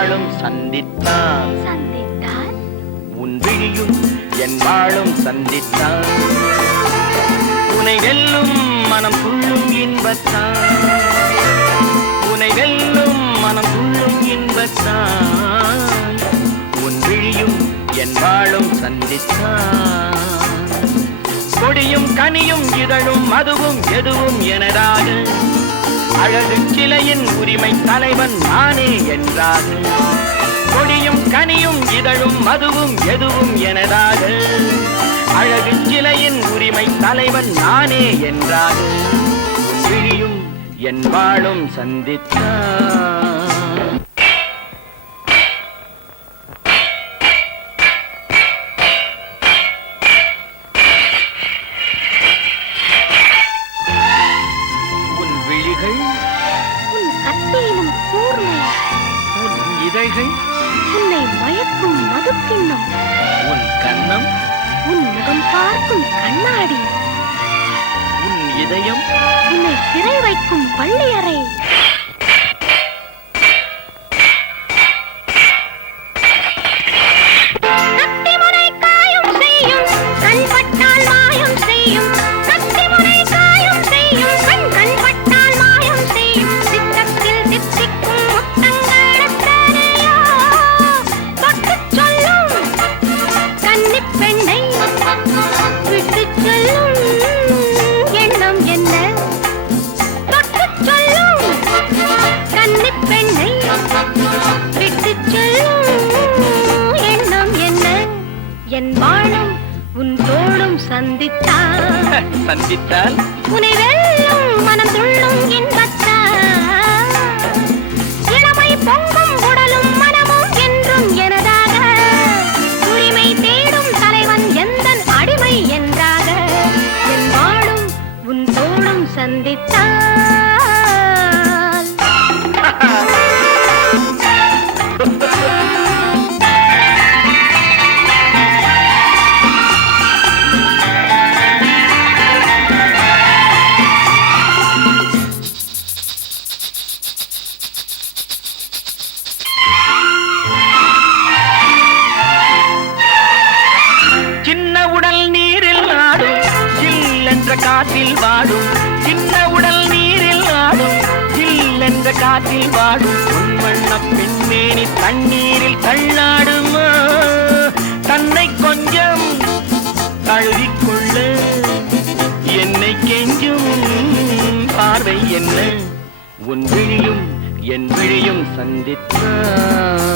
வாழும் சந்தித்தான். உன் விழியும் என் வாழும் சந்தித்தான். உனை வெல்லும் மனம் துள்ளும் இன்பத்தான். உனை வெல்லும் மனம் துள்ளும் இன்பத்தான். உன் விழியும் என் வாழும் சந்தித்தான். கொடியும் கனியும் இதழும் மதுவும் எதுவும் எனதாக அழகு சிலையின் உரிமை தலைவன் நானே என்றாக. கொடியும் கனியும் இதழும் மதுவும் எதுவும் எனதாக அழகு சிலையின் உரிமை தலைவன் நானே என்றாக. விழியும் என் வாழும் சந்தித்தான். உன்னை மயக்கும் மதுக்கிண்ணம். உன் கண்ணம் உன் முகம் பார்க்கும் கண்ணாடி. உன் இதயம் உன்னை சிறை வைக்கும் பள்ளியறை. என் வாழும் உன் தோளும் சந்தித்தால் உனை வெல்லும் மனம் துள்ளும் இன்பத்தால். இளமை பொங்கும் உடலும் மனமும் என்றும் எனதாக உரிமை தேடும் தலைவன் எந்தன் அடிமை என்றாக. என் வாழும் உன் தோளும் சந்தித்தால். காற்றில் வாடும் சின்ன உடல் நீரில் ஆடும். ஜில் என்ற காற்றில் வாடும் உன் வண்ண பெண்மேனி தண்ணீரில் தள்ளாடுமா. தன்னை கொஞ்சம் தழுவிக்கொள்ள என்னை கெஞ்சும் பார்வை என்ன. உன் விழியும் என் விழியும் சந்தித்தான்.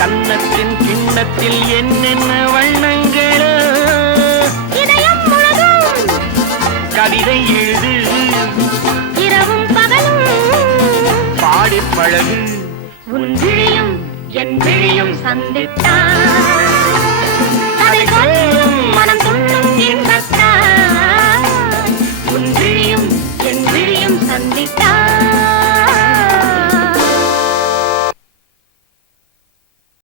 கண்ணத்தின் கிண்ணத்தில் என்னென்ன வண்ணங்களோ இதயம் முழுதும் கவிதை எழுது. இரவும் பகலும் பாடி பழகு. உன் விழியும் என் விழியும் சந்தித்தான்.